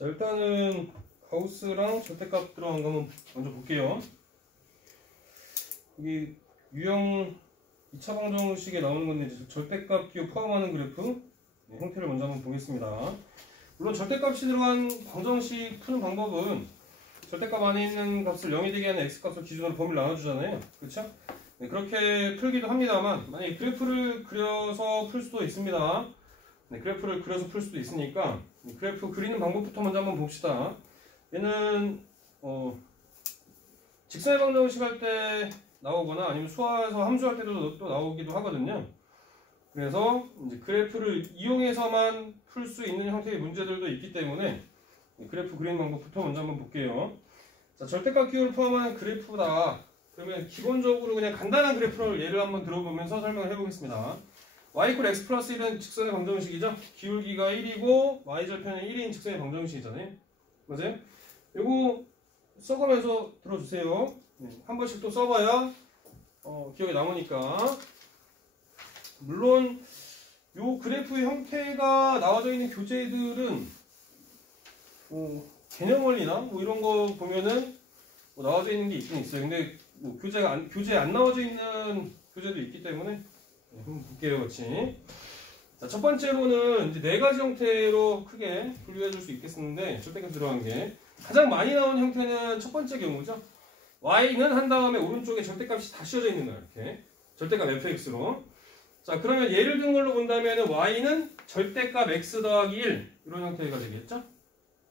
자, 일단은 가우스랑 절대값 들어간 거 한번 먼저 볼게요. 여기 유형 2차 방정식에 나오는 건데 이제 절대값 기호 포함하는 그래프 형태를 먼저 한번 보겠습니다. 물론 절대값이 들어간 방정식 푸는 방법은 절대값 안에 있는 값을 0이 되게 하는 x값을 기준으로 범위를 나눠주잖아요. 그렇죠? 네, 그렇게 풀기도 합니다만 만약에 그래프를 그려서 풀 수도 있습니다. 네, 그래프를 그려서 풀 수도 있으니까 그래프 그리는 방법부터 먼저 한번 봅시다. 얘는 직선의 방정식 할 때 나오거나 아니면 수화에서 함수할 때도 또 나오기도 하거든요. 그래서 이제 그래프를 이용해서만 풀 수 있는 형태의 문제들도 있기 때문에 그래프 그리는 방법부터 먼저 한번 볼게요. 자, 절대값 기호를 포함한 그래프다. 그러면 기본적으로 그냥 간단한 그래프를 예를 한번 들어보면서 설명을 해보겠습니다. y = x 플러스 1은 직선의 방정식이죠. 기울기가 1이고 y절편은 1인 직선의 방정식이잖아요. 맞아요? 이거 써가면서 들어주세요. 한 번씩 또 써봐야 기억에 남으니까. 물론 요 그래프 형태가 나와져 있는 교재들은 개념원리나 이런 거 보면은 나와져 있는 게 있긴 있어요. 근데 교재에 안 나와져 있는 교재도 있기 때문에 한번 볼게요, 같이. 자, 첫 번째로는 이제 네 가지 형태로 크게 분류해 줄 수 있겠는데 절대값 들어간 게 가장 많이 나오는 형태는 첫 번째 경우죠. y는 한 다음에 오른쪽에 절대값이 다 씌워져 있는 거야, 이렇게. 절대값 fx로. 자, 그러면 예를 든 걸로 본다면 y는 절대값 x 더하기 1 이런 형태가 되겠죠?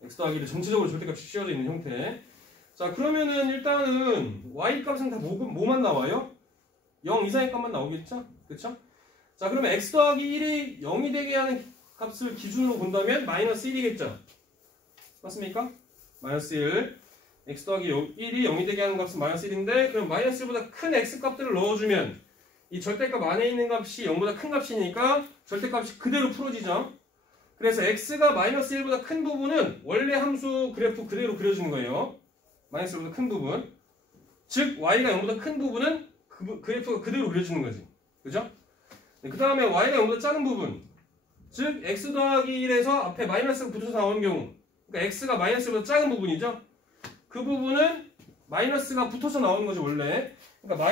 x 더하기 1은 전체적으로 절대값이 씌워져 있는 형태. 자, 그러면은 일단은 y 값은 다 뭐만 나와요? 0 이상의 값만 나오겠죠? 그쵸? 자, 그러면 x 더하기 1이 0이 되게 하는 값을 기준으로 본다면 마이너스 1이겠죠? 맞습니까? 마이너스 1. x 더하기 1이 0이 되게 하는 값은 마이너스 1인데 그럼 마이너스 1보다 큰 x 값들을 넣어주면 이 절대값 안에 있는 값이 0보다 큰 값이니까 절대값이 그대로 풀어지죠? 그래서 x가 마이너스 1보다 큰 부분은 원래 함수 그래프 그대로 그려주는 거예요. 마이너스 1보다 큰 부분. 즉 y가 0보다 큰 부분은 그래프가 그대로 그려주는 거지. 그죠? 네, 그 다음에 y가 0보다 작은 부분. 즉 x 더하기 1에서 앞에 마이너스가 붙어서 나오는 경우 그러니까 x가 마이너스 1보다 작은 부분이죠. 그 부분은 마이너스가 붙어서 나오는 거죠, 원래. 그러니까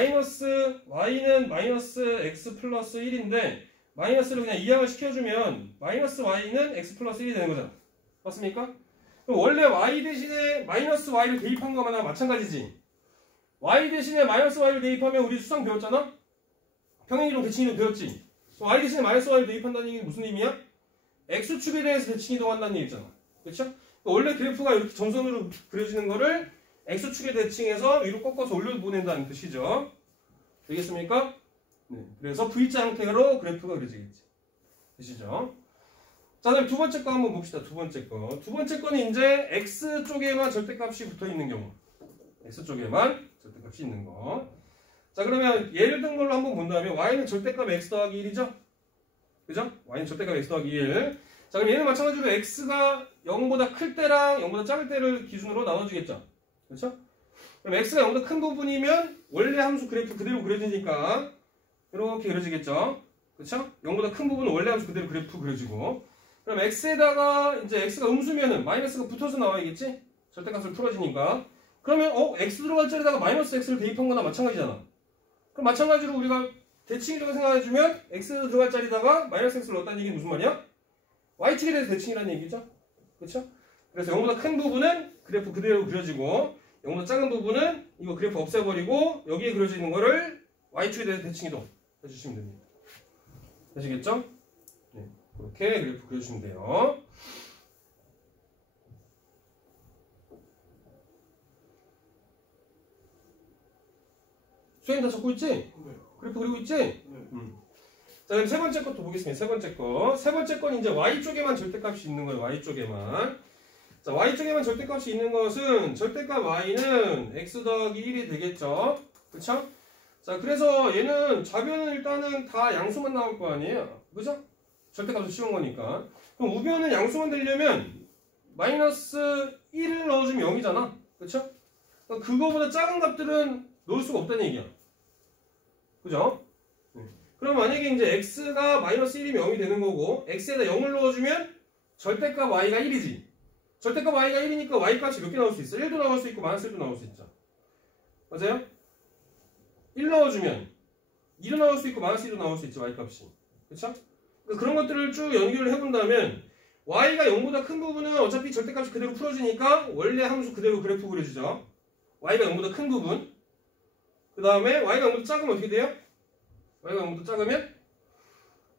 y는 마이너스 x 플러스 1인데 마이너스를 그냥 이항을 시켜주면 마이너스 y는 x 플러스 1이 되는 거잖아. 맞습니까? 그럼 원래 y 대신에 마이너스 y를 대입한 거나 마찬가지지. y 대신에 마이너스 y를 대입하면 우리 수상 배웠잖아? 평행이동 대칭이동 배웠지? y 대신에 마이너스 y를 대입한다는 얘기는 무슨 의미야? x축에 대해서 대칭이동한다는 얘기잖아. 그렇죠? 원래 그래프가 이렇게 점선으로 그려지는 거를 x축에 대칭해서 위로 꺾어서 올려보낸다는 뜻이죠. 되겠습니까? 네. 그래서 V자 형태로 그래프가 그려지겠지. 되시죠? 자, 그럼 두 번째 거 한번 봅시다. 두 번째 거. 두 번째 거는 이제 x쪽에만 절대값이 붙어 있는 경우. x쪽에만 절대값이 있는 거. 자, 그러면 예를 든 걸로 한번 본다면 y는 절대값 x 더하기 1이죠? 그죠? y는 절대값 x 더하기 1. 자, 그럼 얘는 마찬가지로 x가 0보다 클 때랑 0보다 작을 때를 기준으로 나눠주겠죠? 그렇죠? 그럼 x가 0보다 큰 부분이면 원래 함수 그래프 그대로 그려지니까 이렇게 그려지겠죠? 그렇죠? 0보다 큰 부분은 원래 함수 그대로 그래프 그려지고 그럼 x에다가 이제 x가 음수면은 마이너스가 붙어서 나와야겠지? 절대값을 풀어지니까 그러면 x 들어갈 자리에다가 마이너스 x를 대입한 거나 마찬가지잖아. 그럼 마찬가지로 우리가 대칭이라고 생각해주면 x 들어갈 자리에다가 마이너스 x를 넣었다는 얘기는 무슨 말이야? y축에 대해서 대칭이라는 얘기죠. 그렇죠? 그래서 0보다 큰 부분은 그래프 그대로 그려지고 0보다 작은 부분은 이거 그래프 없애버리고 여기에 그려지는 거를 y축에 대해서 대칭이동 해주시면 됩니다. 되시겠죠? 네, 그렇게 그래프 그려주시면 돼요. 수행 다 적고 있지? 네. 그래프 그리고 있지? 네. 자, 그럼 세 번째 것도 보겠습니다. 세 번째 거. 세 번째 건 이제 y쪽에만 절대값이 있는 거예요. y쪽에만. 자, y쪽에만 절대값이 있는 것은 절대값 y는 x 더하기 1이 되겠죠? 그쵸? 자, 그래서 얘는 좌변은 일단은 다 양수만 나올 거 아니에요? 그죠? 절대값을 씌운 거니까. 그럼 우변은 양수만 되려면 마이너스 1을 넣어주면 0이잖아. 그쵸? 그러니까 그거보다 작은 값들은 넣을 수가 없다는 얘기야. 그죠? 그럼 만약에 이제 x가 마이너스 1이면 0이 되는 거고 x에다 0을 넣어주면 절대값 y가 1이지. 절대값 y가 1이니까 y 값이 몇 개 나올 수 있어? 1도 나올 수 있고 마이너스 1도 나올 수 있죠. 맞아요? 1 넣어주면 2도 나올 수 있고 마이너스 2도 나올 수 있죠. y 값이. 그쵸? 그러니까 그런 것들을 쭉 연결을 해본다면 y가 0보다 큰 부분은 어차피 절대값이 그대로 풀어지니까 원래 함수 그대로 그래프 그려지죠. y가 0보다 큰 부분. 그 다음에 y가 0보다 작으면 어떻게 돼요? y가 0보다 작으면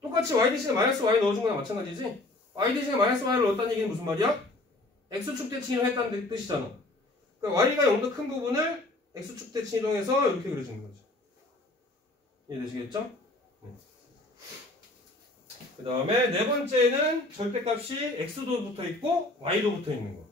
똑같이 y 대신에 마이너스 y 넣어준 거랑 마찬가지지. y 대신에 마이너스 y를 넣었다는 얘기는 무슨 말이야? x축 대칭 이동했다는 뜻이잖아. 그러니까 y가 0보다 큰 부분을 x축 대칭 이동해서 이렇게 그려지는 거죠. 이해되시겠죠? 그 다음에 네 번째는 절대값이 x도 붙어있고 y도 붙어있는 거.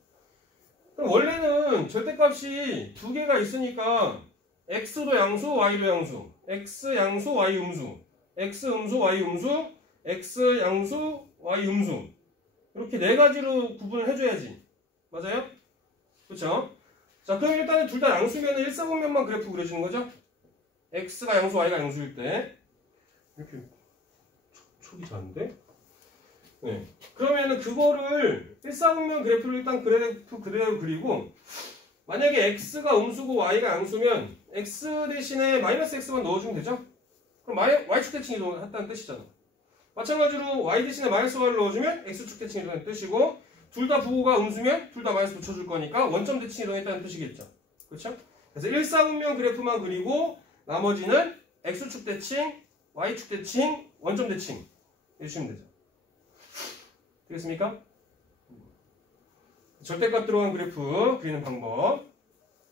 그럼 원래는 절대값이 두 개가 있으니까 x도 양수, y도 양수, x 양수, y 음수, x 음수, y 음수, x 양수, y 음수 이렇게 네 가지로 구분을 해줘야지. 맞아요? 그렇죠? 자, 그럼 일단은 둘 다 양수면 일사분면만 그래프 그려지는 거죠? x가 양수, y가 양수일 때 이렇게 촉이 작은데? 네. 그러면은 그거를 일사분면 그래프를 일단 그래프 그대로 그리고 만약에 x가 음수고 y가 양수면 x 대신에 마이너스 x만 넣어주면 되죠? 그럼 y축 대칭 이동했다는 뜻이잖아. 마찬가지로 y 대신에 마이너스 y를 넣어주면 x축 대칭 이동했다는 뜻이고 둘 다 부호가 음수면 둘 다 마이너스 붙여줄 거니까 원점 대칭 이동했다는 뜻이겠죠. 그렇죠? 그래서 일사분면 그래프만 그리고 나머지는 x축 대칭, y축 대칭, 원점 대칭 해주시면 되죠. 되겠습니까? 절대값 들어간 그래프 그리는 방법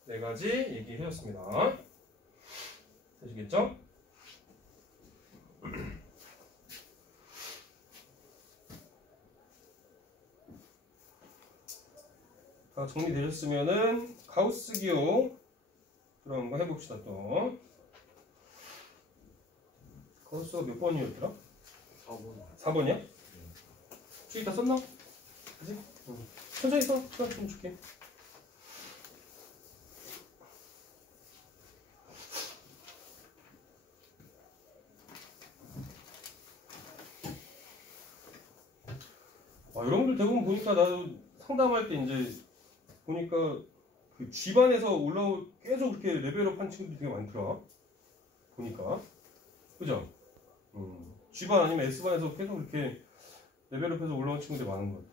네 가지 얘기해줬습니다. 되시겠죠? 다 정리되셨으면은 가우스 기호 그럼 한번 해봅시다. 또 가우스가 몇 번이었더라? 4번이야? 주의 다 썼나? 그지? 천천히 써. 시간 좀 줄게. 여러분들 대부분 보니까 나도 상담할 때 이제 보니까 그 G반에서 계속 그렇게 레벨업 한 친구들이 되게 많더라. 보니까. 그죠? G반 아니면 S반에서 계속 이렇게 레벨업해서 올라온 친구들이 많은 것 같아.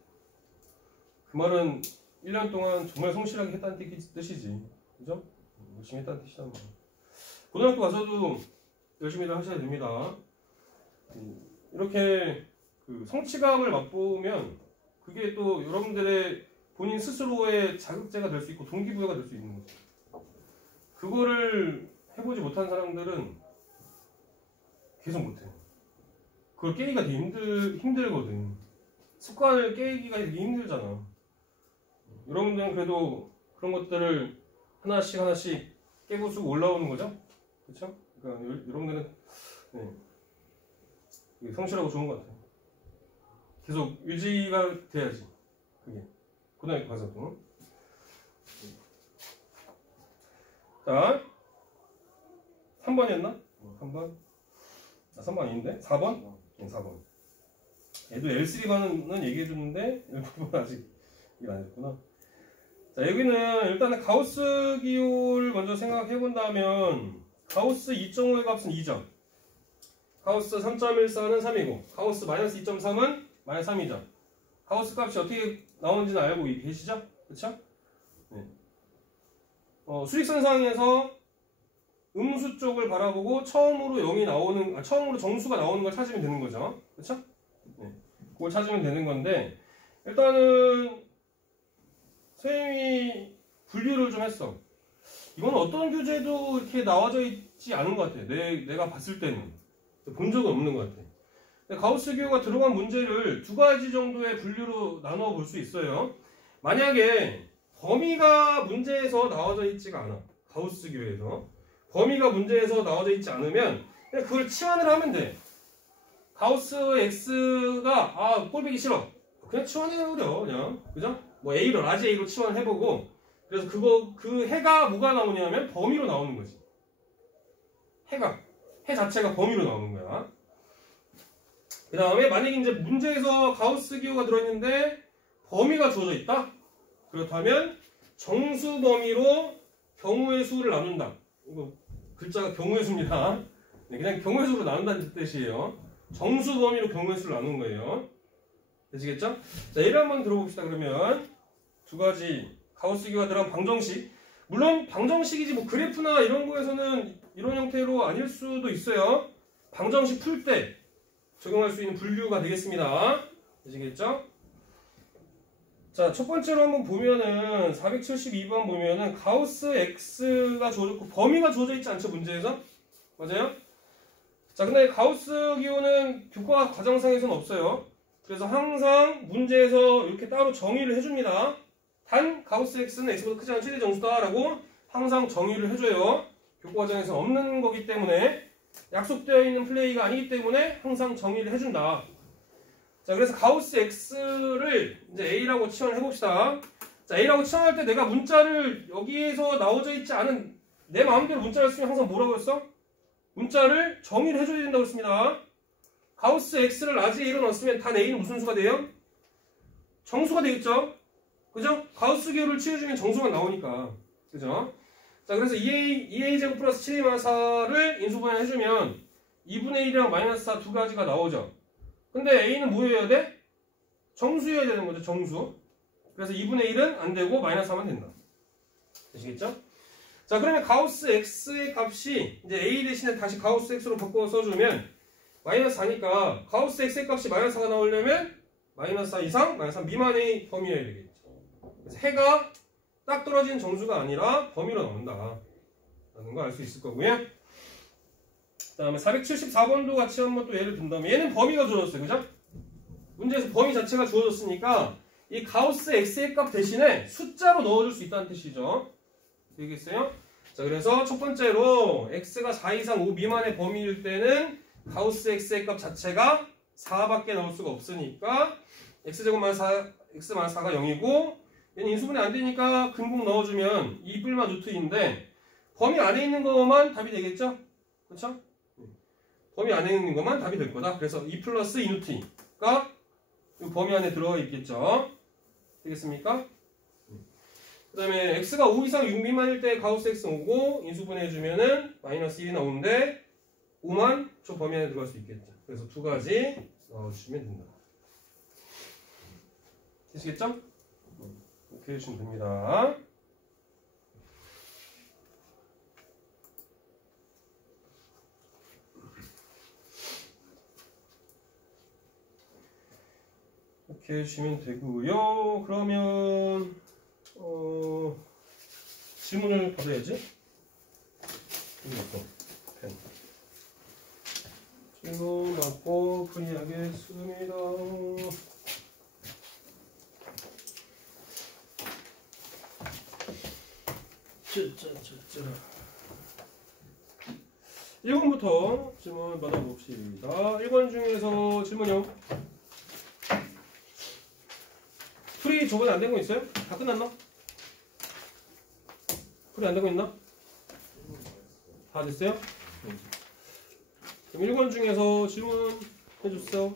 그 말은 1년 동안 정말 성실하게 했다는 뜻이지. 그죠? 열심히 했다는 뜻이란 말이야. 고등학교 가서도 열심히들 하셔야 됩니다. 이렇게 그 성취감을 맛보면 그게 또 여러분들의 본인 스스로의 자극제가 될 수 있고 동기부여가 될 수 있는 거죠. 그거를 해보지 못한 사람들은 계속 못해. 그걸 깨기가 되게 힘들거든. 습관을 깨기가 되게 힘들잖아. 여러분들은 그래도 그런 것들을 하나씩 깨부수고 올라오는 거죠? 그렇죠? 그러니까 여러분들은 네. 성실하고 좋은 것 같아요. 계속 유지가 돼야지. 그게 고등학교 가서도. 자, 3번이었나? 3번? 3번 아닌데? 4번? 네, 4번. 얘도 L3번은 얘기해줬는데 L4번 아직 얘기 안 해줬구나. 자, 여기는 일단은 가우스 기호를 먼저 생각해본다면 가우스 2.5의 값은 2점, 가우스 3.14는 3이고 가우스 마이너스 2.3은 마이너스 3이죠. 가우스 값이 어떻게 나오는지는 알고 계시죠? 그쵸? 네. 수직선상에서 음수 쪽을 바라보고 처음으로 정수가 나오는 걸 찾으면 되는 거죠. 그쵸? 네. 그걸 찾으면 되는 건데, 일단은, 선생님이 분류를 좀 했어. 이건 어떤 교재도 이렇게 나와져 있지 않은 것 같아. 내가 봤을 때는. 본 적은 없는 것 같아. 가우스 기호가 들어간 문제를 두 가지 정도의 분류로 나누어 볼 수 있어요. 만약에 범위가 문제에서 나와져 있지가 않아. 가우스 기호에서. 범위가 문제에서 나와져 있지 않으면 그냥 그걸 치환을 하면 돼. 가우스 x가 꼴보기 싫어. 그냥 치환해버려. 그냥. 그죠? 뭐 A로, 라지 A로 치환해보고 그래서 그 해가 뭐가 나오냐면 범위로 나오는 거지. 해 자체가 범위로 나오는 거야. 그 다음에 만약에 이제 문제에서 가우스 기호가 들어있는데 범위가 주어져 있다? 그렇다면 정수 범위로 경우의 수를 나눈다. 이거 글자가 경우의 수입니다. 네, 그냥 경우의 수로 나눈다는 뜻이에요. 정수 범위로 경우의 수를 나누는 거예요. 되시겠죠? 자, 예를 한번 들어봅시다. 그러면 두 가지 가우스기가 들어간 방정식. 물론 방정식이지 뭐 그래프나 이런 거에서는 이런 형태로 아닐 수도 있어요. 방정식 풀 때 적용할 수 있는 분류가 되겠습니다. 되시겠죠? 자, 첫 번째로 한번 보면은 472번 보면은 가우스 X가 주어졌고 범위가 주어져 있지 않죠, 문제에서? 맞아요? 자, 근데 가우스 기호는 교과 과정상에서는 없어요. 그래서 항상 문제에서 이렇게 따로 정의를 해줍니다. 단 가우스 X는 X보다 크지 않은 최대 정수다라고 항상 정의를 해줘요. 교과 과정에서 없는 거기 때문에 약속되어 있는 플레이가 아니기 때문에 항상 정의를 해준다. 자, 그래서 가우스 X를 이제 A라고 치환을 해봅시다. 자, A라고 치환할 때 내가 문자를 여기에서 나오져 있지 않은 내 마음대로 문자를 쓰면 항상 뭐라고 했어? 문자를 정의를 해줘야 된다고 했습니다. 가우스 X를 라지 A로 넣었으면 단 A는 무슨 수가 돼요? 정수가 되겠죠? 그죠? 가우스 기호를 취해주면 정수만 나오니까. 그죠? 자, 그래서 2a제곱 플러스 7a-4를 인수분해 해주면 2분의 1이랑 마이너스 4 두 가지가 나오죠. 근데 a는 뭐여야 돼? 정수여야 되는 거죠. 정수. 그래서 2분의 1은 안 되고 마이너스 4만 된다. 되시겠죠? 자, 그러면 가우스 x의 값이 이제 a 대신에 다시 가우스 x로 바꿔 써주면 마이너스 4니까 가우스 x의 값이 마이너스 4가 나오려면 마이너스 4 이상, 마이너스 3 미만의 범위여야 되겠죠. 그래서 해가 딱 떨어진 정수가 아니라 범위로 나온다 라는 거 알 수 있을 거고요. 그 다음에 474번도 같이 한번 또 예를 든다면 얘는 범위가 주어졌어요. 그죠? 문제에서 범위 자체가 주어졌으니까 이 가우스 x의 값 대신에 숫자로 넣어줄 수 있다는 뜻이죠. 되겠어요? 자, 그래서 첫 번째로 x가 4 이상 5 미만의 범위일 때는 가우스 x의 값 자체가 4밖에 나올 수가 없으니까 x제곱 4, x 4가 0이고 얘는 인수분해 안 되니까 근국 넣어주면 2불만 루트인데 범위 안에 있는 것만 답이 되겠죠? 그렇죠? 범위 안에 있는 것만 답이 될 거다. 그래서 2 플러스 2루트가 범위 안에 들어가 있겠죠? 되겠습니까? 그 다음에 x가 5 이상 6 미만일 때 가우스 x는 5고 인수분해 해주면은 마이너스 1이 나오는데 5만 저 범위 안에 들어갈 수 있겠죠. 그래서 두 가지 넣어주시면 된다. 되시겠죠? 이렇게 해주시면 됩니다. 이렇게 해주시면 되고요. 그러면 질문을 받아야지. 이거 펜. 질문 받고 풀이하겠습니다. 짜짜짜짜. 1번부터 질문 받아봅시다. 1번 중에서 질문요. 풀이 저번에 안 된 거 있어요? 다 끝났나? 풀이 안 되고 있나? 다 됐어요? 그럼 1번 중에서 질문 해주세요.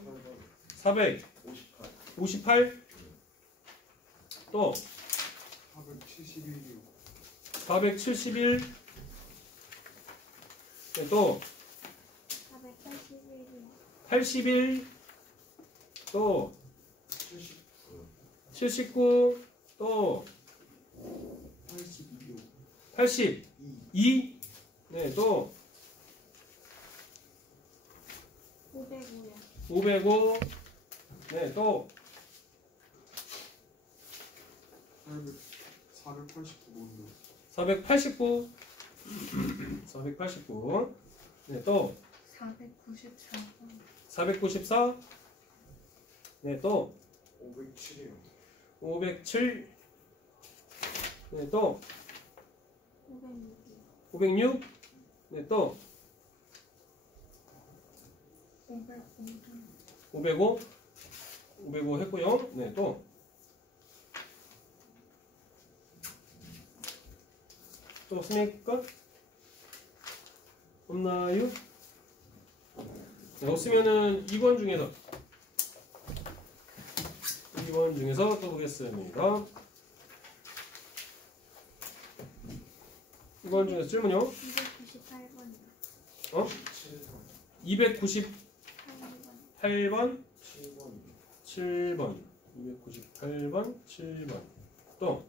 458 또 471 네, 또 81 또 79 또 82 네, 또 505 네, 또 489 네, 또 494 네, 또 507 네, 또 506 네, 또 505 했고요. 네, 또 없습니까? 없나요? 네, 없으면은 2번 중에서 또 보겠습니다. 이번 중에서 질문요? 298번이요. 어? 298번 7번 298번 7번 또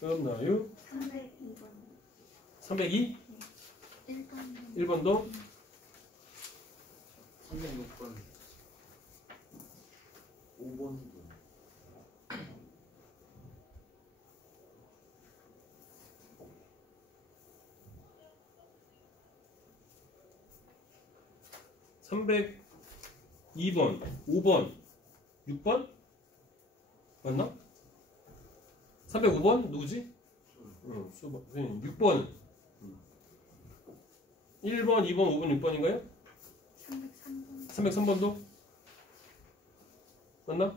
그렇나요? 302번. 302? 1번. 1번도 306번 5번도 302번 5번 6번? 맞나? 305번? 누구지? 응, 수번. 6번 1번, 2번, 5번, 6번인가요? 303번. 303번도? 맞나?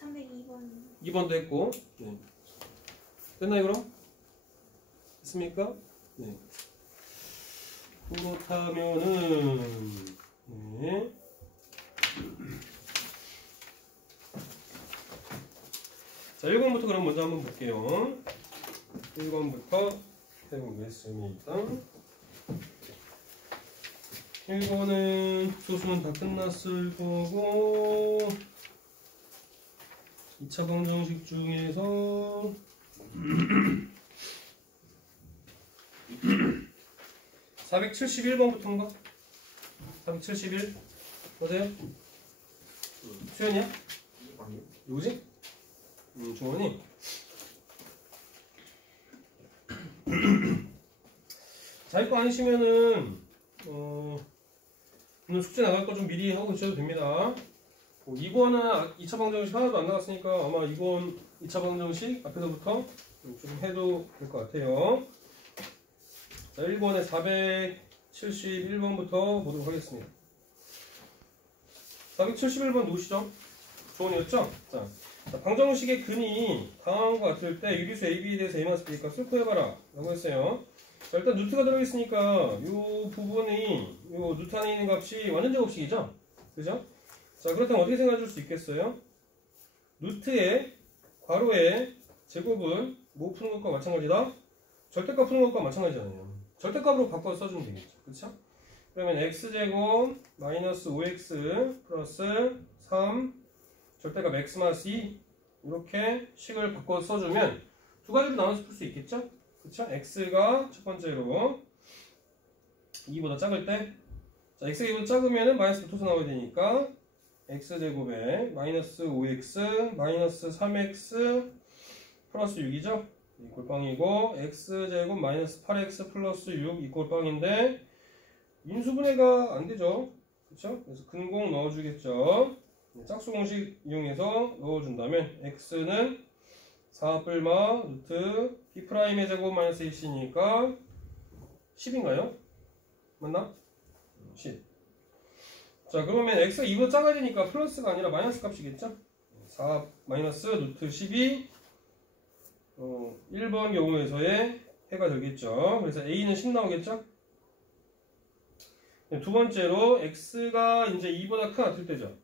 302번. 2번도 했고 네. 됐나요 그럼? 됐습니까? 네. 그렇다면은 네. 자 1번부터 그럼 먼저 한번 볼게요. 1번부터 해보겠습니다. 1번은 소수는 다 끝났을 거고 2차 방정식 중에서 471번부터인가? 471 맞아요? 수현이야? 아니요. 누구지? 중원이 자기 거 아니시면은 오늘 숙제 나갈 거 좀 미리 하고 계셔도 됩니다. 2번은 2차 방정식 하나도 안 나왔으니까 아마 2번 2차 방정식 앞에서부터 좀 해도 될 것 같아요. 자, 1번에 471번부터 보도록 하겠습니다. 471번 누구시죠? 조원이었죠? 자, 방정식의 근이 다음과 같을 때 유리수 AB에 대해서 A-B 값을 구해봐라 라고 했어요. 자, 일단 루트가 들어있으니까 이 부분이 이 루트 안에 있는 값이 완전 제곱식이죠? 그죠? 자, 그렇다면 어떻게 생각해 줄 수 있겠어요? 루트의 괄호의 제곱은 뭐 푸는 것과 마찬가지다? 절대값 푸는 것과 마찬가지잖아요. 절대값으로 바꿔서 써주면 되겠죠. 그렇죠? 그러면 x제곱 마이너스 5x 플러스 3 절대값 x 마이너스 2 이렇게 식을 바꿔서 써주면 두 가지로 나눠서 풀 수 있겠죠? 그렇죠? x가 첫 번째로 2보다 작을 때 자, x가 2보다 작으면 마이너스 붙어서 나와야 되니까 x제곱에 마이너스 5x 마이너스 3x 플러스 6이죠? 이 골빵이고 x제곱 마이너스 8x 플러스 6 이 골빵인데 인수분해가 안 되죠? 그렇죠? 그래서 근공 넣어주겠죠? 짝수 공식 이용해서 넣어준다면 x는 4뿔마 루트 b'의 제곱 마이너스 1c니까 10인가요? 맞나? 10. 자, 그러면 x가 2보다 작아지니까 플러스가 아니라 마이너스 값이겠죠? 4 마이너스 루트 10이 1번 경우에서의 해가 되겠죠. 그래서 a는 10 나오겠죠? 두 번째로 x가 이제 2보다 큰 같을 때죠.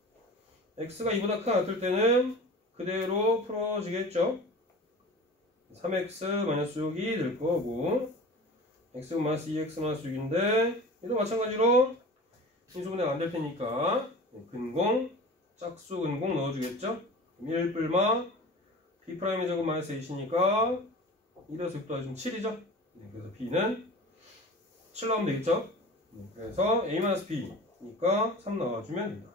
x가 2보다 큰 같을 때는 그대로 풀어지겠죠. 3x 마이너스 6이 될 거고 x 마이너스 2x 마이너스 6인데 얘도 마찬가지로 인수분해가 안 될 테니까 근공, 짝수 근공 넣어주겠죠. 1뿔마 b'의 제곱 마이너스 8이니까 1에서 6 더하시면 7이죠. 그래서 b는 7 나오면 되겠죠. 그래서 a-b니까 3 나와주면 됩니다.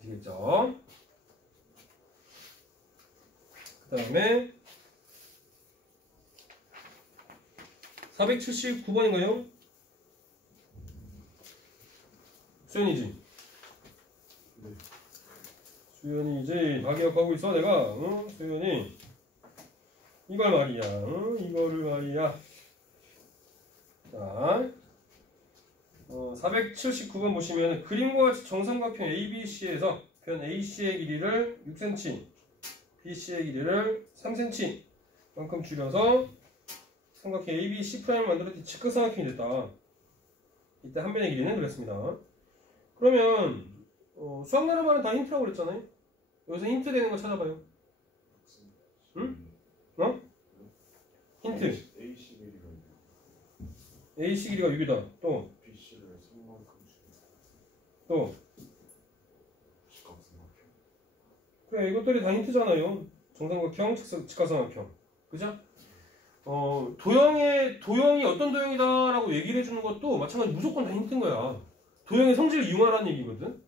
아시겠죠? 그 다음에 479번인가요? 수연이지? 네. 수연이지? 다 기억하고 있어 내가? 응? 수연이 이걸 말이야. 응? 이거를 말이야. 자 479번 보시면 그림과 같이 정삼각형 ABC에서 변 AC의 길이를 6cm, BC의 길이를 3cm 만큼 줄여서 삼각형 ABC'을 만들어 직각삼각형이 됐다. 이때 한 변의 길이는 그랬습니다. 그러면 수학 나름만은 다 힌트라고 그랬잖아요. 여기서 힌트 되는 거 찾아봐요. 힌트. A씨 길이가 AC 길이가 6이다. 또. BC를 3만큼 주고 또. 직각삼각형. 그래, 이것들이 다 힌트잖아요. 정삼각형, 직각삼각형. 그죠? 도형이 어떤 도형이다라고 얘기를 해주는 것도 마찬가지 무조건 다 힌트인 거야. 도형의 성질을 이용하라는 얘기거든.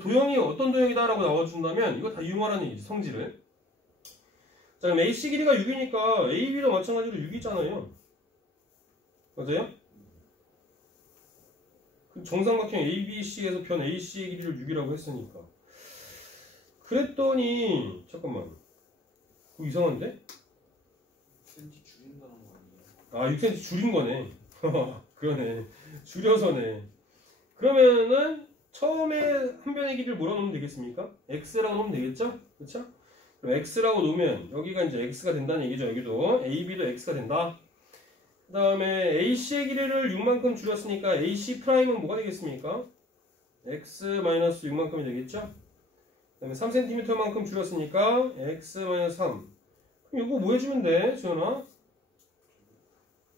도형이 어떤 도형이다라고 나와준다면 이거 다 이용하라는 얘기지, 성질을. 자, 그럼 AC 길이가 6이니까 AB도 마찬가지로 6이잖아요. 맞아요? 그 정삼각형 ABC에서 변 AC의 길이를 6이라고 했으니까. 그랬더니 잠깐만. 그거 이상한데? 6cm 줄인다는 거 아니에요? 아, 6cm 줄인 거네. 그러네. 줄여서네. 그러면은 처음에 한 변의 길이를 뭐라고 놓으면 되겠습니까? x라고 놓으면 되겠죠? 그렇죠? 그럼 x라고 놓으면 여기가 이제 x가 된다는 얘기죠. 여기도 ab도 x가 된다. 그 다음에 ac의 길이를 6만큼 줄였으니까 ac 프라임은 뭐가 되겠습니까? x-6만큼이 되겠죠? 그 다음에 3cm만큼 줄였으니까 x-3. 그럼 이거 뭐 해주면 돼, 수연아?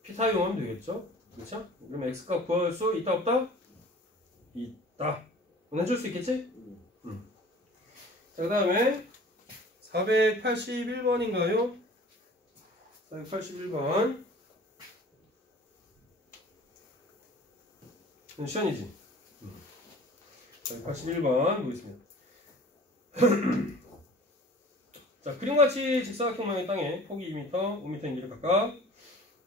피타이용하면 되겠죠? 그렇죠? 그럼 x값 구할 수 있다 없다? 있다. 해줄 수 있겠지? 자, 그 다음에 481번인가요? 481번. 시연이지? 481번 보겠습니다. 자, 그림같이 직사각형 모양의 땅에 폭이 2m, 5m인 길이 각각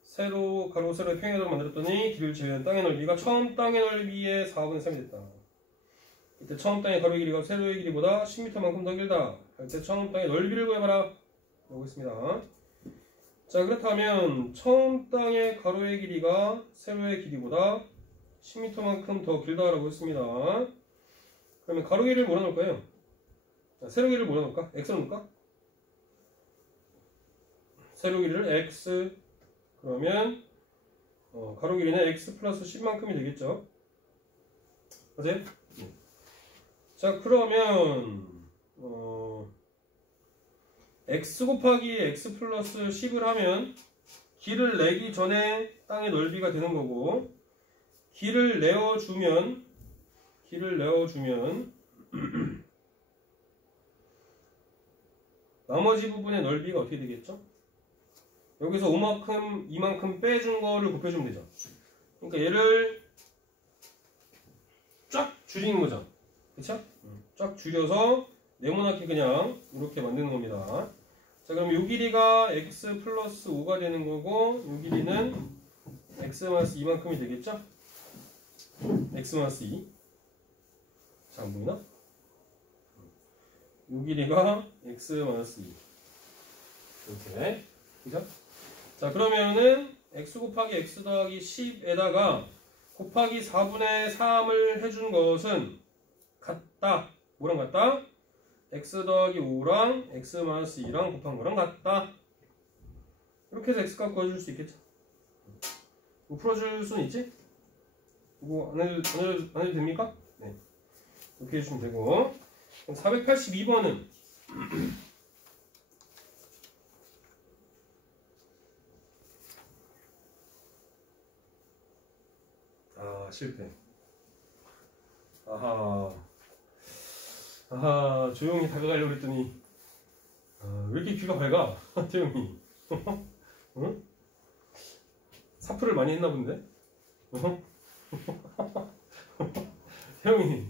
세로, 가로, 세로의 평행도로 만들었더니 길을 제외한 땅의 넓이가 처음 땅의 넓이의 4분의 3이 됐다. 이때 처음 땅의 가로의 길이가 세로의 길이보다 10m만큼 더 길다. 할 때 처음 땅의 넓이를 구해봐라. 라고 했습니다. 자, 그렇다면 처음 땅의 가로의 길이가 세로의 길이보다 10m만큼 더 길다라고 했습니다. 그러면 가로 길이를 뭐라 놓을까요? 자, 세로 길이를 뭐라 놓을까? x로 놓을까? 세로 길이를 x. 그러면 가로 길이는 x 플러스 10만큼이 되겠죠. 맞아요? 네. 자, 그러면 x 곱하기 x 플러스 10을 하면 길을 내기 전에 땅의 넓이가 되는 거고, 길을 내어주면 나머지 부분의 넓이가 어떻게 되겠죠? 여기서 5만큼, 2만큼 빼준 거를 곱해주면 되죠. 그러니까 얘를 쫙 줄이는 거죠. 그쵸? 쫙 줄여서 네모나게 그냥 이렇게 만드는 겁니다. 자, 그럼 요 길이가 x 플러스 5가 되는 거고, 요 길이는 x 마이너스 2만큼이 되겠죠? x 마이너스 2. 자, 안 보이나? 요 길이가 x 마이너스 2. 이렇게. 그죠? 자, 그러면은 x 곱하기 x 더하기 10에다가 곱하기 4분의 3을 해준 것은 같다. 뭐랑 같다? x 더하기 5랑 x 마이너스 2랑 곱한 거랑 같다. 이렇게 해서 x값 구해줄 수 있겠죠? 이거 풀어줄 수는 있지? 이거 안 해도 됩니까? 네. 이렇게 해주시면 되고. 482번은 실패. 아하, 조용히 다가가려고 그랬더니 왜 이렇게 귀가 밝아? 태용이. 응? 사프를 많이 했나 본데? 태용이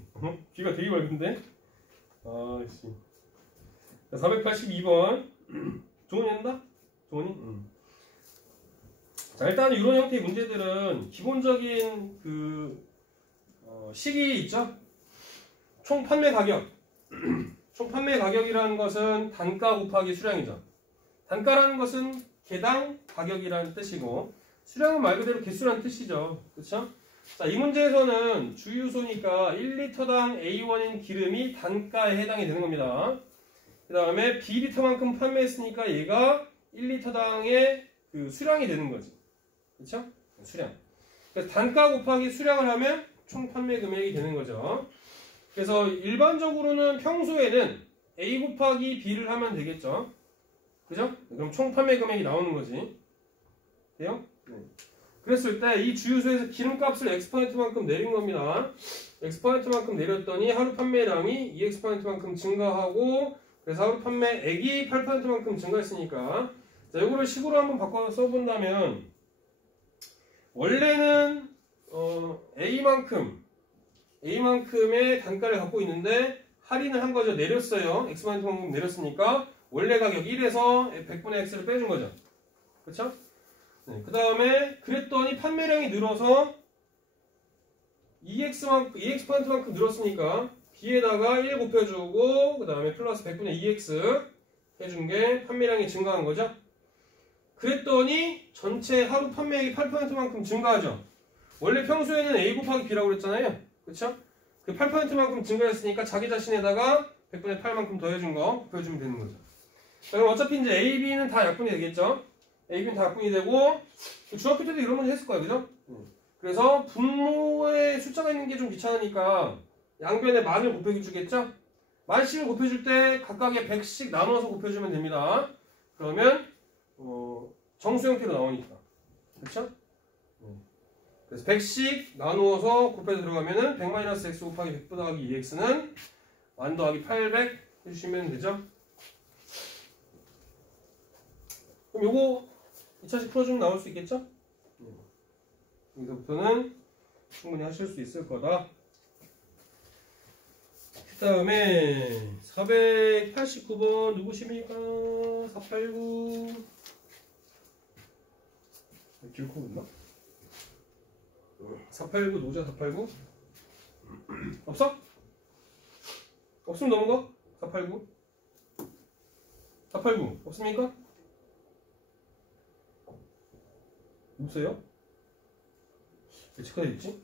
귀가 되게 밝은데? 아씨. 482번 종원이 한다? 종원이? 자, 일단 이런 형태의 문제들은 기본적인 식이 있죠? 총 판매 가격. 총 판매 가격이라는 것은 단가 곱하기 수량이죠. 단가라는 것은 개당 가격이라는 뜻이고, 수량은 말 그대로 개수라는 뜻이죠. 그렇죠? 자, 이 문제에서는 주유소니까 1리터당 A1인 기름이 단가에 해당이 되는 겁니다. 그 다음에 B리터만큼 판매했으니까 얘가 1리터당의 그 수량이 되는 거지. 그렇죠? 수량. 그래서 단가 곱하기 수량을 하면 총 판매 금액이 되는 거죠. 그래서 일반적으로는 평소에는 A 곱하기 B를 하면 되겠죠. 그죠? 그럼 총 판매 금액이 나오는 거지. 돼요? 네. 그랬을 때 이 주유소에서 기름값을 X%만큼 내린 겁니다. X%만큼 내렸더니 하루 판매량이 2X%만큼 증가하고 그래서 하루 판매액이 8%만큼 증가했으니까 자, 이거를 식으로 한번 바꿔서 써본다면 원래는 A만큼의 단가를 갖고 있는데 할인을 한 거죠. 내렸어요. X만큼 내렸으니까 원래 가격 1에서 100분의 X를 빼준 거죠. 그쵸? 네, 그 다음에 그랬더니 판매량이 늘어서 2X만큼 늘었으니까 B에다가 1 곱해주고 그 다음에 플러스 100분의 2X 해준 게 판매량이 증가한 거죠. 그랬더니 전체 하루 판매액이 8%만큼 증가하죠. 원래 평소에는 A 곱하기 B라고 그랬잖아요. 그쵸? 그 8%만큼 증가했으니까 자기 자신에다가 100분의 8만큼 더해준 거 곱해주면 되는 거죠. 자, 그럼 어차피 이제 A, B는 다 약분이 되겠죠? A, B는 다 약분이 되고 중학교 때도 이런 문제 했을 거예요. 그죠? 그래서 분모에 숫자가 있는 게 좀 귀찮으니까 양변에 만을 곱해주겠죠? 만씩을 곱해줄 때 각각의 100씩 나눠서 곱해주면 됩니다. 그러면 정수 형태로 나오니까. 그쵸? 그래서 100씩 나누어서 곱해서 들어가면은 100-x 곱하기 100 더하기 2x는 만 더하기 800 해주시면 되죠? 그럼 요거 2차식 풀어주면 나올 수 있겠죠? 여기서부터는 충분히 하실 수 있을 거다. 그 다음에 489번 누구십니까? 489 길코 있나? 489 노자 489 없어? 없으면 넘어가? 489 489 없습니까? 없어요? 왜 체크돼 있지?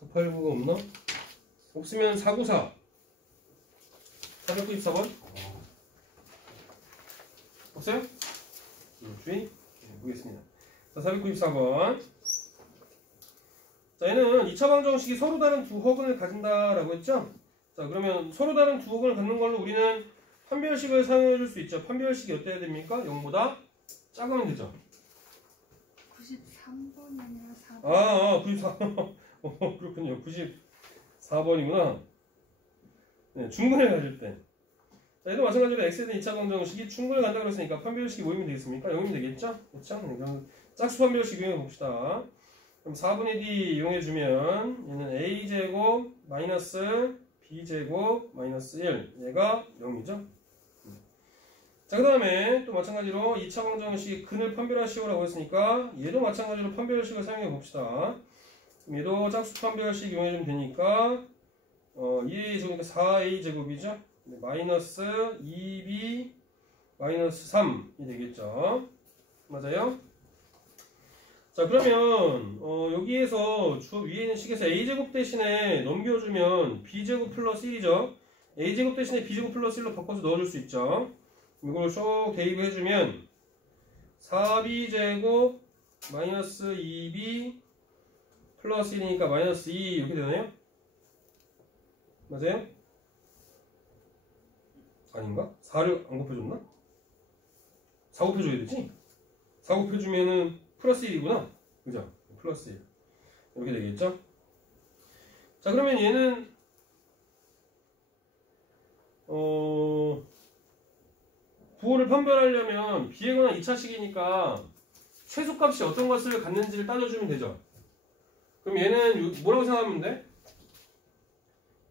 489가 없나? 없으면 494 494번 없어요? 주의 보겠습니다. 자, 494번 자, 얘는 2차 방정식이 서로 다른 두 허근을 가진다라고 했죠? 자, 그러면 서로 다른 두 허근을 갖는 걸로 우리는 판별식을 사용해 줄 수 있죠. 판별식이 어때야 됩니까? 0보다 작으면 되죠. 93번이 아니라 4번. 94번. 그렇군요. 94번이구나. 네, 중근을 가질 때. 자, 얘도 마찬가지로 x에 대한 2차 방정식이 충분을 간다고 했으니까 판별식이 뭐이면 되겠습니까? 0이면 되겠죠? 그렇죠? 네, 그럼 짝수 판별식 이용해 봅시다. 그럼 4분의 d 이용해주면 얘는 a제곱 마이너스 b제곱 마이너스 1 얘가 0이죠? 자, 그 다음에 또 마찬가지로 2차 방정식 근을 판별하시오라고 했으니까 얘도 마찬가지로 판별식을 사용해 봅시다. 그럼 얘도 짝수 판별식 이용해주면 되니까 2a제곱이니까 4a제곱이죠? 마이너스 2b 마이너스 3이 되겠죠. 맞아요? 자, 그러면 여기에서 위에 있는 식에서 a제곱 대신에 넘겨주면 b제곱 플러스 1이죠. a제곱 대신에 b제곱 플러스 1로 바꿔서 넣어줄 수 있죠. 이걸 쭉 대입해주면 4b제곱 마이너스 2b 플러스 1이니까 마이너스 2 이렇게 되나요? 맞아요? 아닌가? 4를 안 곱해줬나? 4 곱해줘야 되지? 4 곱해주면은 플러스 1이구나. 그죠? 플러스 1. 이렇게 되겠죠? 자, 그러면 얘는 부호를 판별하려면 비행거나 2차식이니까 최소값이 어떤 것을 갖는지를 따져주면 되죠. 그럼 얘는 뭐라고 생각하면 돼?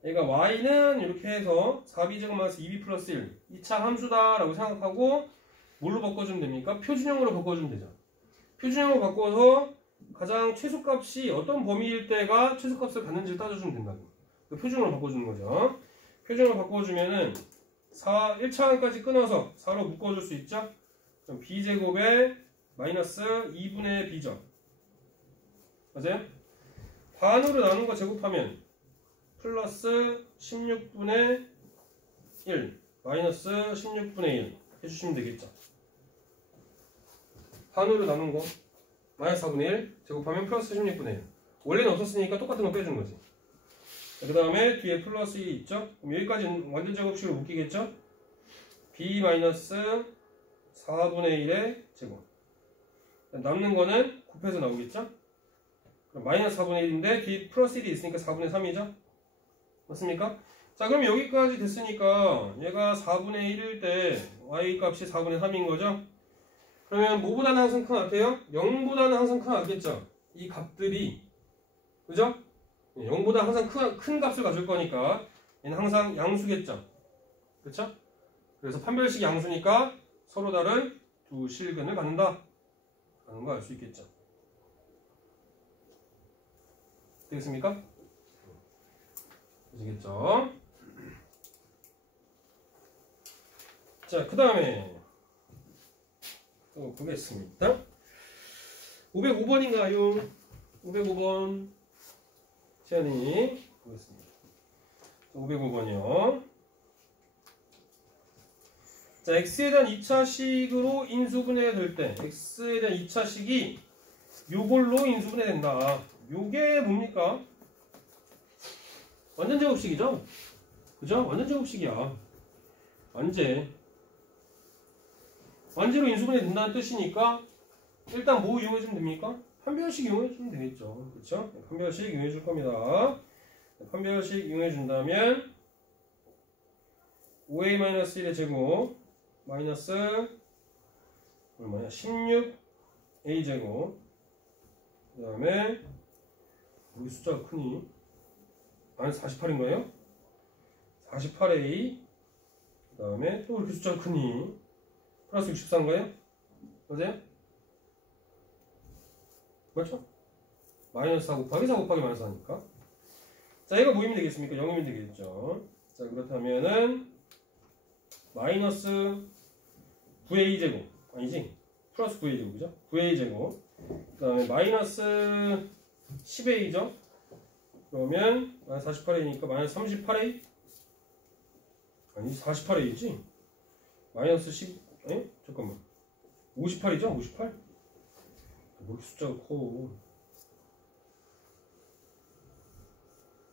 얘가 y는 이렇게 해서 4b제곱 마이너스 2b 플러스 1 2차 함수다라고 생각하고 뭘로 바꿔주면 됩니까? 표준형으로 바꿔주면 되죠. 표준형으로 바꿔서 가장 최소값이 어떤 범위일 때가 최소값을 갖는지를 따져주면 된다고. 표준형으로 바꿔주는 거죠. 표준형으로 바꿔주면은 1차원까지 끊어서 4로 묶어줄 수 있죠. 그럼 b제곱에 마이너스 2분의 b죠. 맞아요? 반으로 나눈 거 제곱하면 플러스 16분의 1 마이너스 16분의 1 해주시면 되겠죠. 반으로 나눈 거 마이너스 4분의 1 제곱하면 플러스 16분의 1 원래는 없었으니까 똑같은 거 빼준 거지. 그 다음에 뒤에 플러스 2 있죠? 그럼 여기까지는 완전 제곱식으로 묶이겠죠? b 마이너스 4분의 1의 제곱 남는 거는 곱해서 나오겠죠? 그럼 마이너스 4분의 1인데 뒤에 플러스 1이 있으니까 4분의 3이죠? 맞습니까? 자, 그럼 여기까지 됐으니까 얘가 4분의 1일 때 y 값이 4분의 3인 거죠? 그러면 뭐보다는 항상 큰 같아요? 0보다는 항상 큰 같겠죠? 이 값들이 그죠? 0보다 항상 큰 값을 가질 거니까 얘는 항상 양수겠죠? 그렇죠? 그래서 판별식 양수니까 서로 다른 두 실근을 갖는다 라는 거 알 수 있겠죠? 되겠습니까? 되시겠죠? 자, 그 다음에 또 보겠습니다. 505번인가요? 505번 시안이 보겠습니다. 505번이요. 자, x에 대한 2차식으로 인수분해가 될 때 x에 대한 2차식이 요걸로 인수분해 된다. 요게 뭡니까? 완전 제곱식이죠? 그죠? 완전 제곱식이야. 완제로 인수분해 된다는 뜻이니까 일단 뭐 이용해주면 됩니까? 판별식 이용해주면 되겠죠. 그쵸? 판별식 이용해줄 겁니다. 판별식 이용해준다면 5a-1의 제곱 마이너스 얼마냐? 16a 제곱 그 다음에 우리 숫자가 크니? 아니 48인가요? 48a 그 다음에 또 이렇게 숫자가 크니? 플러스 64인가요? 맞아요? 맞죠? 마이너스 4 곱하기 4 곱하기 마이너스 4니까 자, 얘가 뭐이면 되겠습니까? 0이면 되겠죠. 자, 그렇다면은 마이너스 9a 제곱 아니지? 플러스 9a 제곱이죠? 9a 제곱 그 다음에 마이너스 10a죠? 그러면 마이너스 48a니까 마이너스 38a 아니 48a지? 마이너스 10 에? 잠깐만 58이죠? 58? 뭐 이렇게 숫자가 커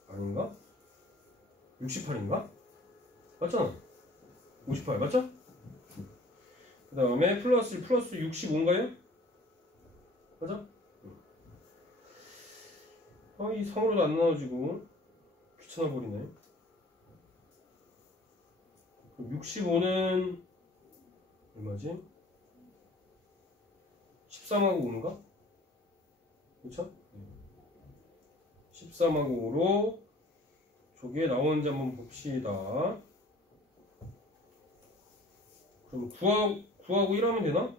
아닌가? 68인가? 맞잖아 58 맞죠? 그 다음에 플러스 65인가요? 맞아? 이 상으로도 안 나눠지고 귀찮아 버리네 65는 얼마지? 13하고 5인가? 그쵸? 13하고 5로 저기에 나오는지 한번 봅시다. 그럼 9하고 1 하면 되나?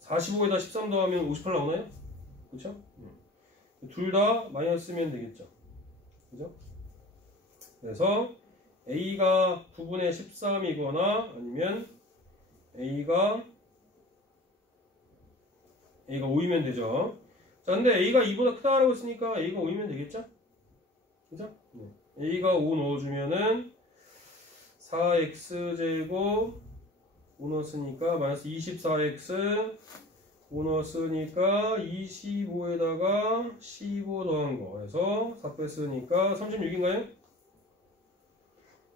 45에다 13 더하면 58 나오나요? 그쵸? 둘 다 마이너스면 되겠죠. 그죠? 그래서 A가 9분의 13이거나 아니면 A가 5이면 되죠. 자, 근데 A가 2보다 크다라고 했으니까 A가 5이면 되겠죠? 그죠? 네. A가 5 넣어주면은 4x제곱 5 넣었으니까 마이너스 24x 5 넣었으니까 25에다가 15 더한 거 해서 4 뺐으니까 36인가요?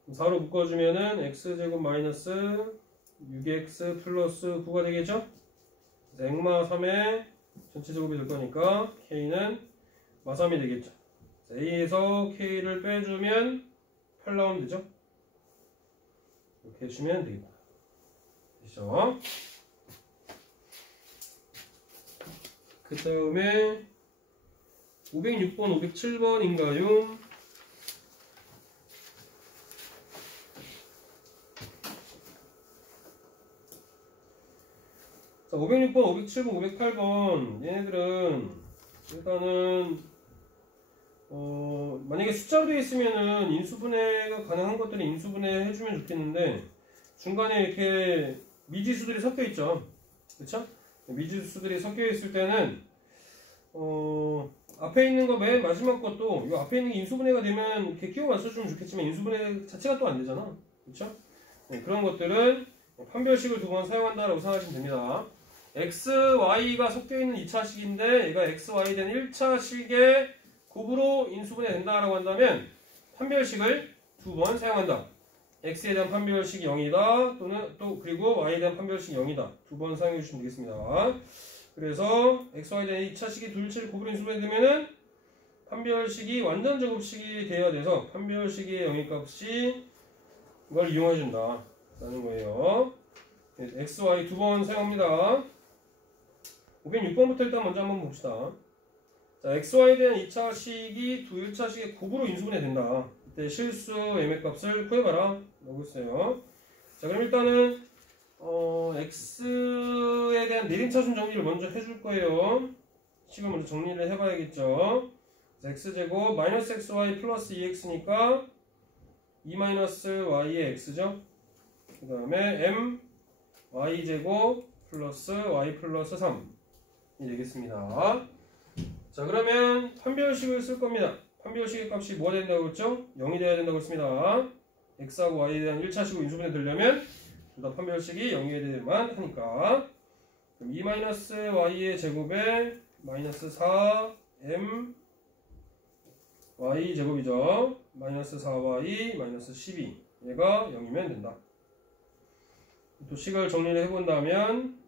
4로 묶어주면은 x제곱 마이너스 6x 플러스 9가 되겠죠? 액마 3의 전체 제곱이 될 거니까 k는 마3이 되겠죠. 자, A에서 k를 빼주면 8 나오면 되죠? 이렇게 해주면 되겠다. 되죠? 그 다음에 506번, 507번인가요? 자, 506번, 507번, 508번 얘네들은 일단은 만약에 숫자로 되어 있으면은 인수분해가 가능한 것들은 인수분해 해주면 좋겠는데 중간에 이렇게 미지수들이 섞여 있죠. 그쵸? 미지수들이 섞여 있을 때는 앞에 있는 거 맨 마지막 것도 이 앞에 있는 게 인수분해가 되면 이렇게 끼워 맞춰주면 좋겠지만 인수분해 자체가 또 안 되잖아. 그쵸? 네, 그런 것들은 판별식을 두 번 사용한다라고 생각하시면 됩니다. x, y가 섞여있는 2차식인데 얘가 x, y 된 1차식의 곱으로 인수분해 된다라고 한다면 판별식을 두 번 사용한다 x에 대한 판별식이 0이다. 또는 또 그리고 y에 대한 판별식이 0이다. 두 번 사용해 주시면 되겠습니다. 그래서 x, y에 대한 2차식이 두 일체를 고부로 인수분해 되면은 판별식이 완전 제곱식이 돼야 돼서 판별식의 영역값이 이걸 이용해 준다 라는 거예요. x, y 두 번 사용합니다. 506번부터 일단 먼저 한번 봅시다. 자, x, y에 대한 2차식이 두 1차식의 곱으로 인수분해 된다. 이때 실수 m의 값을 구해봐라 라고 했어요. 자, 그럼 일단은 x에 대한 내림차순 정리를 먼저 해줄 거예요. 식을 먼저 정리를 해봐야겠죠. x제곱 마이너스 xy 플러스 2x니까 2 마이너스 y의 x죠. 그 다음에 m y제곱 플러스 y 플러스 3이 되겠습니다. 자, 그러면 판별식을 쓸 겁니다. 판별식의 값이 뭐가 된다고 했죠? 0이 돼야 된다고 했습니다. x하고 y에 대한 1차식으로 인수분해 되려면 둘 다 판별식이 0이 돼야만 하니까. 그럼 2 마이너스 y의 제곱에 마이너스 4m y 제곱이죠. 마이너스 4y 마이너스 12 얘가 0이면 된다. 또 식을 정리를 해본다면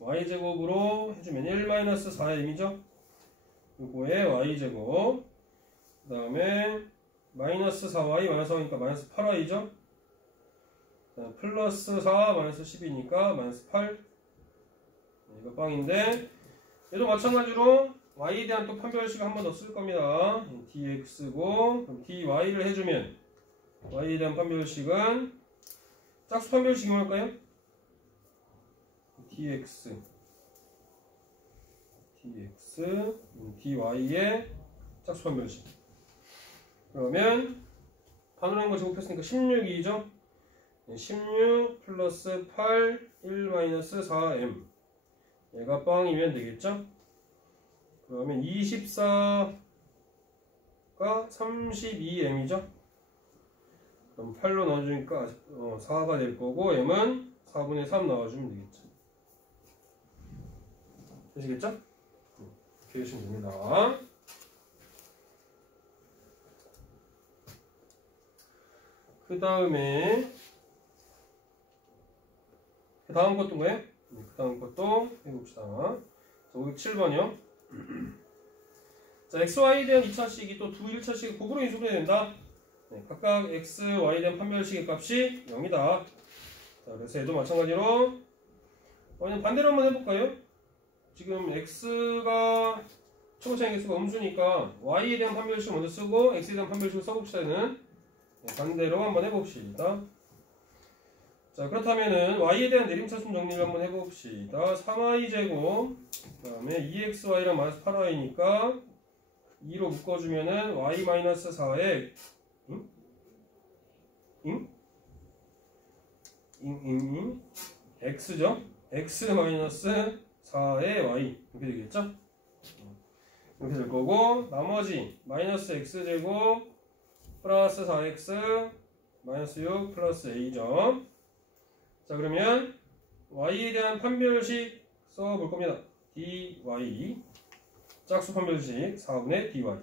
y 제곱으로 해주면 1 마이너스 4의 m이죠. 요거에 y 제곱 그 다음에 마이너스 4y 마이너스 4니까 마이너스 8y죠. 플러스 4 마이너스 12니까 마이너스 8 이거 빵인데 얘도 마찬가지로 y에 대한 또 판별식을 한 번 더 쓸 겁니다. dx고 그럼 dy를 해주면 y에 대한 판별식은 짝수 판별식 이용할까요? dx dy의 짝수 판별식. 그러면 반으로 거 제곱했으니까 16이죠. 16 플러스 8 1 마이너스 4m 얘가 빵이면 되겠죠. 그러면 24가 32m이죠. 그럼 8로 넣어주니까 4가 될 거고 m은 4분의 3 넣어주면 되겠죠. 되시겠죠? 이렇게 하시면 됩니다. 그 다음에 그 다음 것도 뭐예요? 그 다음 것도 해봅시다. 자, 507번이요. 자, x, y에 대한 2차식이 또 두 1차식이 곱으로 인수분해 된다. 네, 각각 x, y에 대한 판별식의 값이 0이다. 자, 그래서 얘도 마찬가지로 그냥 반대로 한번 해볼까요? 지금 x가 초고차의 x가 음수니까 y에 대한 판별식을 먼저 쓰고 x에 대한 판별식을 써봅시다는 네, 반대로 한번 해봅시다. 자, 그렇다면은 y에 대한 내림차순 정리를 한번 해봅시다. 3y제곱 그 다음에 2xy랑 마이너스 8y니까 2로 묶어주면은 y 마이너스 4에 x죠? x 마이너스 4의 y 이렇게 되겠죠? 이렇게 될 거고 나머지 마이너스 x제곱 플러스 4x 마이너스 6 플러스 a죠. 자, 그러면 y에 대한 판별식 써볼 겁니다. dy 짝수 판별식 4분의 dy. 자,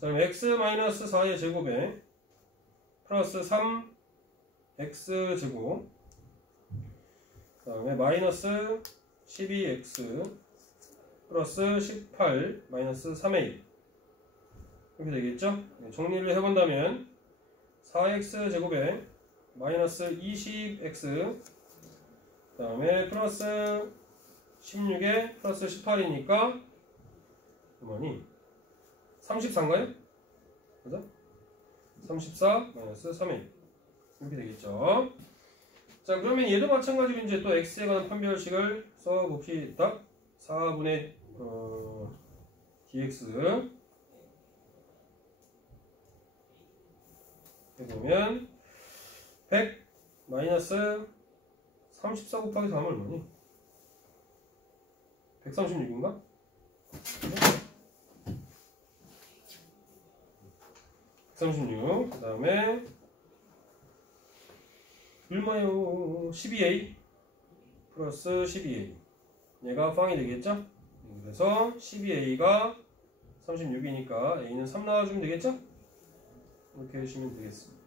그럼 x 마이너스 4의 제곱에 플러스 3x 제곱 그 다음에 마이너스 12x 플러스 18 마이너스 3a 이렇게 되겠죠? 네, 정리를 해본다면 4x 제곱에 마이너스 20x 그 다음에 플러스 16에 플러스 18이니까 얼마니? 34인가요? 그죠? 34 마이너스 3a 이렇게 되겠죠. 자, 그러면 얘도 마찬가지로 이제 또 x에 관한 판별식을 써봅시다. 4분의 dx 해보면 100 마이너스 34 곱하기 4는 얼마니? 136인가? 136. 그 다음에 얼마요? 12a 플러스 12a 얘가 빵이 되겠죠? 그래서 12a가 36이니까 a는 3 나와주면 되겠죠? 이렇게 해주시면 되겠습니다.